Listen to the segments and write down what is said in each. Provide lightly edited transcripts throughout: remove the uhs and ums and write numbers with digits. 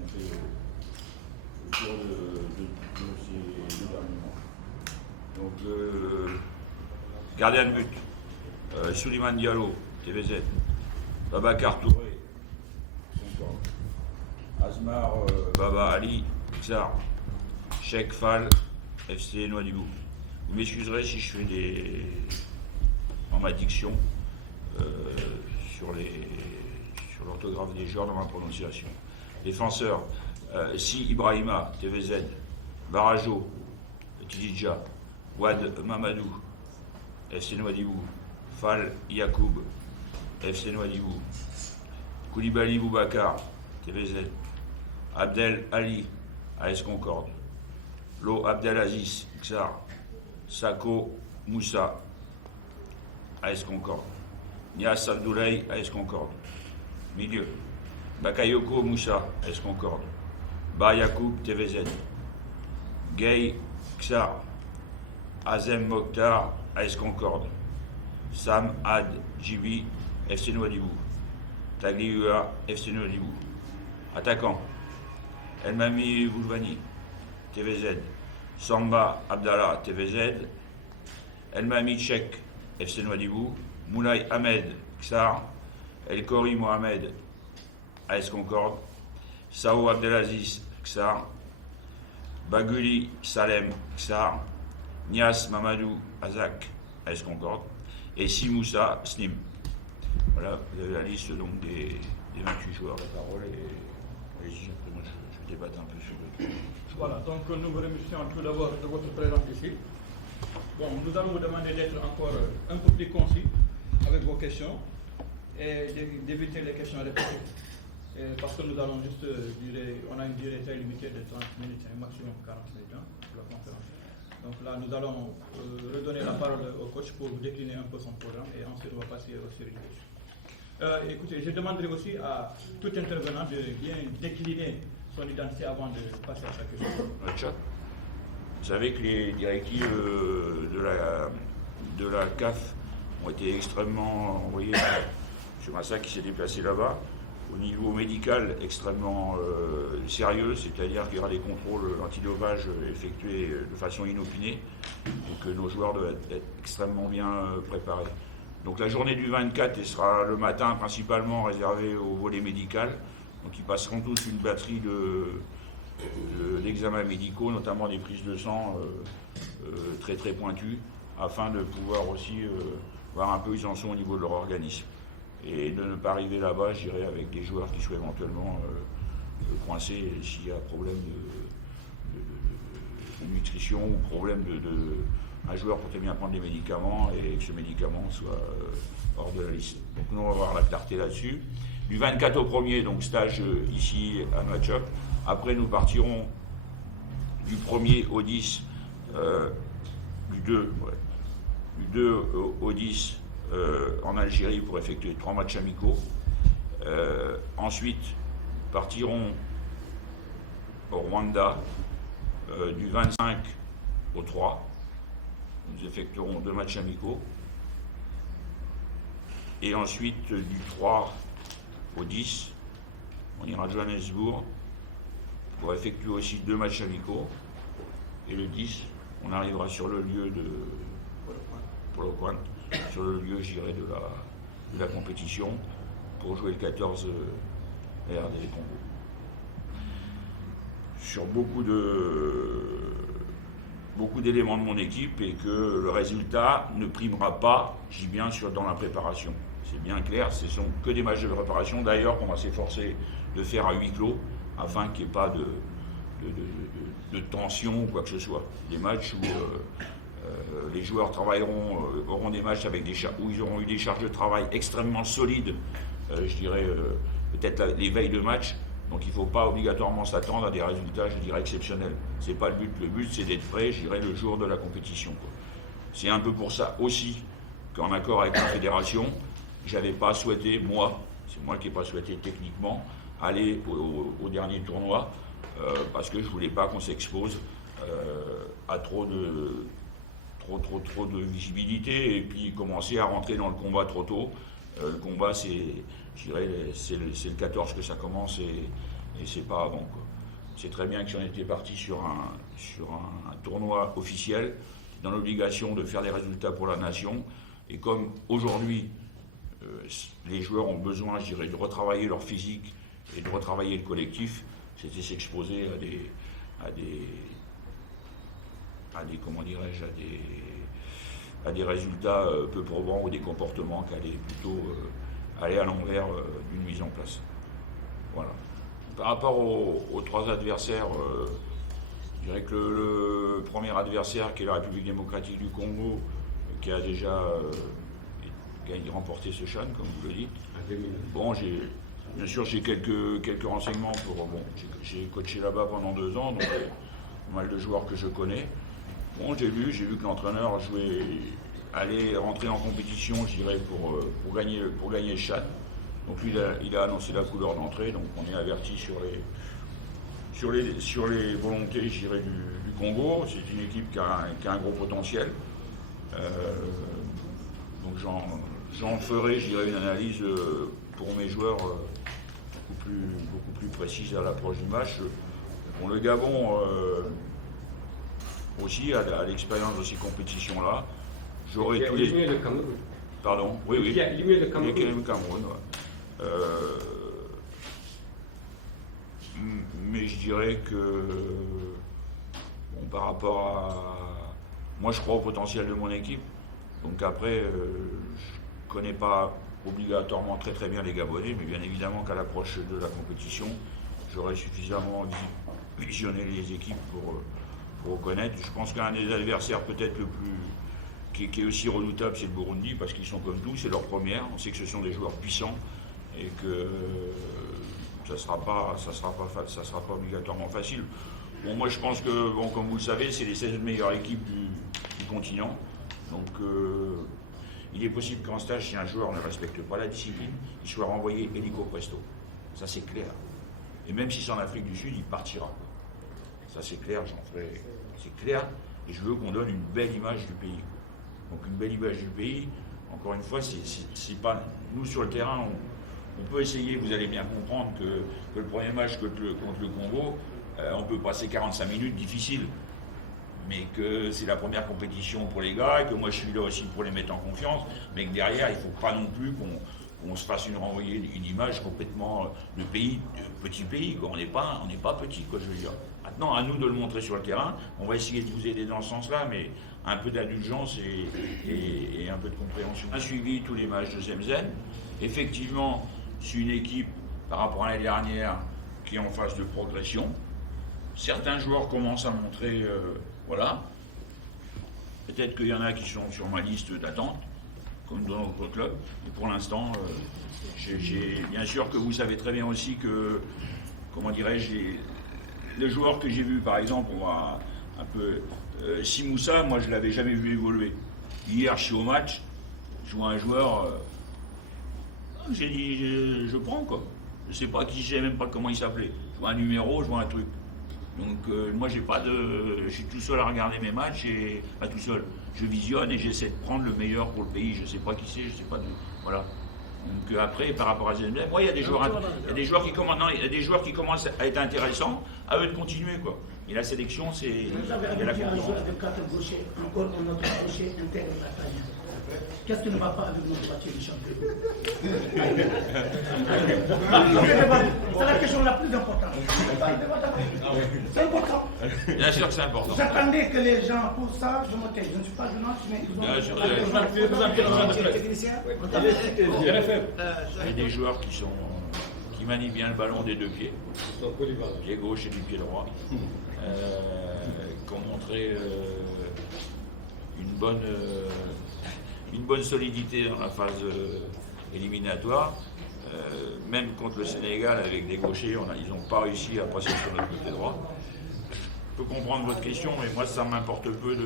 ont fait au cours de ces 2 derniers mois. Donc, gardien de but, Souleymane Diallo, TVZ, Babacar Touré, Concorde, Asmar Baba Ali, Xar, Cheikh Fall, FC Nouadhibou. Vous m'excuserez si je fais en ma diction sur l'orthographe des joueurs dans ma prononciation. Défenseur, Si Ibrahima, TVZ, Barajo, Tididja, Wad Mamadou, FC Nouadhibou, Fall Yacoub, FC Nouadhibou, Koulibaly Boubacar, TVZ, Abdel Ali, AS Concorde, Lo Abdelaziz, Xar, Sako Moussa, AS Concorde, Nias Abdoulaye, AS Concorde, Milieu, Bakayoko Moussa, AS Concorde, Ba Yacoub, TVZ, Gay Xar, Azem Mokhtar, AS Concorde, Sam Ad Djibi, FC Nouadhibou, Tagliua, FC Nouadhibou. Attaquant, Elmami Boulvani, TVZ, Samba Abdallah, TVZ, Elmami Chek, FC Nouadhibou, Moulay Ahmed, Xar, El Khori Mohamed, AS Concorde, Sao Abdelaziz, Xar, Baguli Salem, Xar, Nias Mamadou Azak, AS Concorde, et Simoussa Slim. Voilà, vous avez la liste donc des 28 joueurs. La parole et allez-y, après moi je débatte un peu sur le truc. Voilà, donc nous vous remercions tout d'abord de votre présence ici. Bon, nous allons vous demander d'être encore un peu plus concis avec vos questions et d'éviter les questions répétées. Parce que nous allons juste on a une durée très limitée de 30 minutes, un maximum 40 minutes pour la conférence. Donc là, nous allons redonner la parole au coach pour vous décliner un peu son programme et ensuite on va passer aux séries de questions. Écoutez, je demanderai aussi à tout intervenant de bien décliner son identité avant de passer à chaque question. Vous savez que les directives de la CAF ont été extrêmement envoyées sur Massa qui s'est déplacé là-bas. Au niveau médical, extrêmement sérieux, c'est-à-dire qu'il y aura des contrôles antidopage effectués de façon inopinée et que nos joueurs doivent être extrêmement bien préparés. Donc la journée du 24 elle sera le matin principalement réservée au volet médical. Donc ils passeront tous une batterie d'examens médicaux, notamment des prises de sang très très pointues, afin de pouvoir aussi voir un peu où ils en sont au niveau de leur organisme. Et de ne pas arriver là-bas, je dirais, avec des joueurs qui soient éventuellement coincés s'il y a problème de nutrition ou problème un joueur pourrait bien prendre des médicaments et que ce médicament soit hors de la liste. Donc nous, on va avoir la clarté là-dessus. Du 24 au 1er, donc stage ici à Nouakchott. Après, nous partirons du 1er au 10, du 2 au 10 en Algérie pour effectuer 3 matchs amicaux. Ensuite, partirons au Rwanda du 25 au 3. Nous effectuerons 2 matchs amicaux. Et ensuite, du 3 au 10, on ira à Johannesburg pour effectuer aussi 2 matchs amicaux. Et le 10, on arrivera sur le lieu de Polokwane, sur le lieu, je dirais, de la compétition pour jouer le 14 RD Congo. Sur beaucoup d'éléments de mon équipe et que le résultat ne primera pas, je dis bien, dans la préparation. C'est bien clair, ce ne sont que des matchs de préparation, d'ailleurs qu'on va s'efforcer de faire à huis clos afin qu'il n'y ait pas de tension ou quoi que ce soit. Des matchs où les joueurs auront des matchs où ils auront eu des charges de travail extrêmement solides, je dirais peut-être les veilles de match. Donc il ne faut pas obligatoirement s'attendre à des résultats, je dirais, exceptionnels. Ce n'est pas le but. Le but, c'est d'être prêt, je dirais, le jour de la compétition. C'est un peu pour ça aussi qu'en accord avec la fédération, je n'avais pas souhaité, c'est moi qui n'ai pas souhaité techniquement, aller au dernier tournoi, parce que je ne voulais pas qu'on s'expose à trop de visibilité et puis commencer à rentrer dans le combat trop tôt. Le combat, je dirais, c'est le 14 que ça commence et c'est pas avant, quoi. C'est très bien que si on était parti sur un tournoi officiel, dans l'obligation de faire des résultats pour la nation, et comme aujourd'hui, les joueurs ont besoin, je dirais, de retravailler leur physique et de retravailler le collectif, c'était s'exposer comment dirais-je, à des résultats peu probants ou des comportements qui allaient plutôt aller à l'envers d'une mise en place. Voilà. Par rapport aux trois adversaires, je dirais que le premier adversaire, qui est la République démocratique du Congo, qui a déjà remporté ce CHAN, comme vous le dites. Bon, bien sûr, j'ai quelques renseignements j'ai coaché là-bas pendant 2 ans, donc pas mal de joueurs que je connais. Bon, j'ai vu que l'entraîneur allait rentrer en compétition, je dirais, pour gagner le CHAN. Donc lui, il a annoncé la couleur d'entrée, donc on est averti sur les volontés, je dirais, du Congo. C'est une équipe qui a un gros potentiel. Donc j'en ferai, je dirais, une analyse pour mes joueurs beaucoup plus précise à l'approche du match. Bon, le Gabon aussi a l'expérience de ces compétitions-là. J'aurai tous les. Le Cameroun. Pardon. Oui. Il a éliminé le Cameroun. Il a éliminé le Cameroun, ouais. Mais je dirais que par rapport à. Moi, je crois au potentiel de mon équipe. Donc après, je ne connais pas obligatoirement très bien les Gabonais, mais bien évidemment qu'à l'approche de la compétition, j'aurai suffisamment visionné les équipes pour reconnaître. Je pense qu'un des adversaires peut-être le plus qui est aussi redoutable, c'est le Burundi, parce qu'ils sont comme tout, c'est leur première. On sait que ce sont des joueurs puissants et que ça sera pas obligatoirement facile. Bon, moi je pense que, comme vous le savez, c'est les 16 meilleures équipes du continent. Donc il est possible qu'en stage, si un joueur ne respecte pas la discipline, il soit renvoyé hélico presto. Ça c'est clair. Et même si c'est en Afrique du Sud, il partira. Ça c'est clair, c'est clair. Et je veux qu'on donne une belle image du pays. Donc une belle image du pays, encore une fois, c'est pas. Nous sur le terrain, on peut essayer, vous allez bien comprendre que le premier match contre le Congo, on peut passer 45 minutes difficiles. Mais que c'est la première compétition pour les gars, et que moi je suis là aussi pour les mettre en confiance, mais que derrière, il ne faut pas non plus qu'on se fasse renvoyer une image complètement de petit pays, quoi. On n'est pas petit, quoi, je veux dire. Maintenant, à nous de le montrer sur le terrain. On va essayer de vous aider dans ce sens-là, mais un peu d'indulgence et un peu de compréhension. On a suivi tous les matchs de Zemzen. Effectivement, c'est une équipe, par rapport à l'année dernière, qui est en phase de progression. Certains joueurs commencent à montrer, voilà. Peut-être qu'il y en a qui sont sur ma liste d'attente, comme dans notre club. Mais pour l'instant, bien sûr que vous savez très bien aussi que, comment dirais-je, les joueurs que j'ai vus, par exemple, on va un peu. Simoussa, moi je ne l'avais jamais vu évoluer. Hier, je suis au match, je vois un joueur. J'ai dit, je prends, quoi. Je ne sais pas qui, je ne sais même pas comment il s'appelait. Je vois un numéro, je vois un truc. Donc moi je suis tout seul à regarder mes matchs et pas tout seul. Je visionne et j'essaie de prendre le meilleur pour le pays. Je ne sais pas qui c'est, je sais pas voilà. Donc après par rapport à Zemzen, moi il y a des joueurs qui commencent à être intéressants, à eux de continuer, quoi. Et la sélection c'est. Vous avez avec un joueur de 4 gauchers, encore un autre gaucher intègre la taille. Qu'est-ce qui ne va pas avec notre voiture du champion? C'est la question la plus importante. C'est important. Bien sûr que c'est important. Vous attendez que les gens pour ça, je me tais. Je ne suis pas journaliste, mais ils ont. Il y a des joueurs qui manient bien le ballon des deux pieds, pied gauche et du pied droit, qui ont montré une bonne solidité dans la phase éliminatoire. Même contre le Sénégal avec des gauchers, ils n'ont pas réussi à passer sur notre côté droit. Je peux comprendre votre question, mais moi ça m'importe peu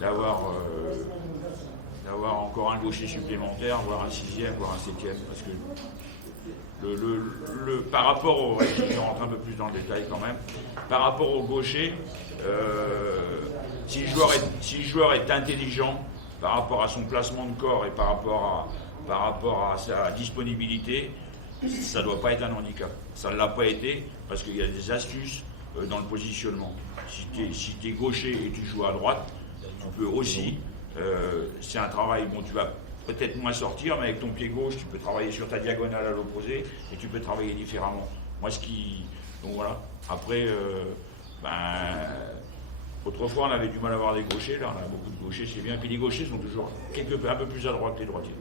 d'avoir encore un gaucher supplémentaire, voire un 6e, voire un 7e, parce que par rapport au, je rentre un peu plus dans le détail quand même, par rapport au gaucher, si le joueur est intelligent par rapport à son placement de corps et par rapport à sa disponibilité, ça ne doit pas être un handicap. Ça ne l'a pas été parce qu'il y a des astuces dans le positionnement. Si tu es gaucher et tu joues à droite, tu peux aussi, c'est un travail, bon tu vas peut-être moins sortir, mais avec ton pied gauche, tu peux travailler sur ta diagonale à l'opposé et tu peux travailler différemment. Donc voilà. Après, autrefois on avait du mal à avoir des gauchers, là on a beaucoup de gauchers, c'est bien. Puis les gauchers sont toujours un peu plus à droite que les droitiers.